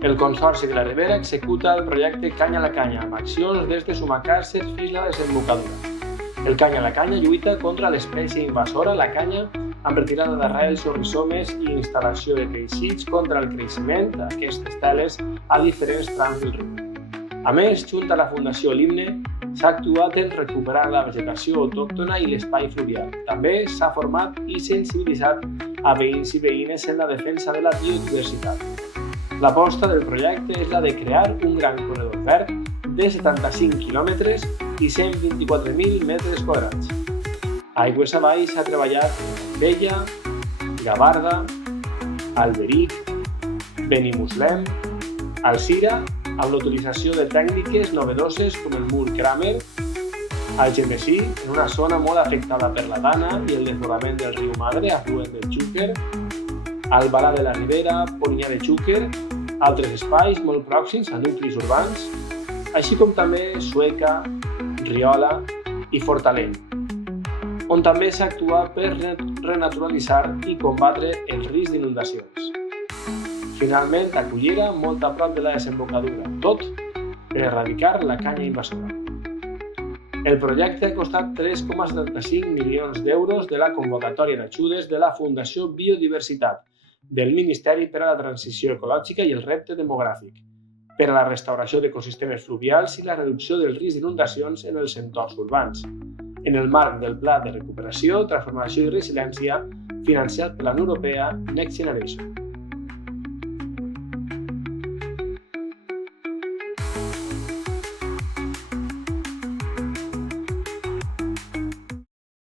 El Consorci de la Ribera executa el projecte Canya a la Canya, amb accions des de Sumacàrcer fins a la desembocadura. El Canya a la Canya lluita contra l'espècie invasora, la canya, amb retirada d'arrels o rizomes i instal·lació de teixits contra el creixement d'aquestes teles a diferents trams del riu. A més, junt a la Fundació Limne, s'ha actuat en recuperar la vegetació autòctona i l'espai fluvial. També s'ha format i sensibilitzat a veïns i veïnes en la defensa de la biodiversitat. L'aposta del projecte és la de crear un gran corredor verd de 75 quilòmetres i 124.000 metres quadrats. Aigües avall s'ha treballat Vella, Gavarda, Alberic, Benimuslem, Alzira, amb l'utilització de tècniques novedoses com el mur Kramer, Algemesí, en una zona molt afectada per la dana i el desbordament del riu Madre, afluent del Xúquer, Albalà de la Ribera, Polinyà de Xúquer, altres espais molt pròxims a nuclis urbans, així com també Sueca, Riola i Fortaleny, on també s'ha actuat per renaturalitzar i combatre el risc d'inundacions. Finalment, a Cullera, molt a prop de la desembocadura, tot per erradicar la canya invasora. El projecte ha costat 3,75 milions d'euros de la convocatòria d'ajudes de la Fundació Biodiversitat del Ministeri per a la Transició Ecològica i el Repte Demogràfic, per a la restauració d'ecosistemes fluvials i la reducció del risc d'inundacions en els entorns urbans, en el marc del Pla de Recuperació, Transformació i Resiliència finançat per la Unió Europea Next Generation.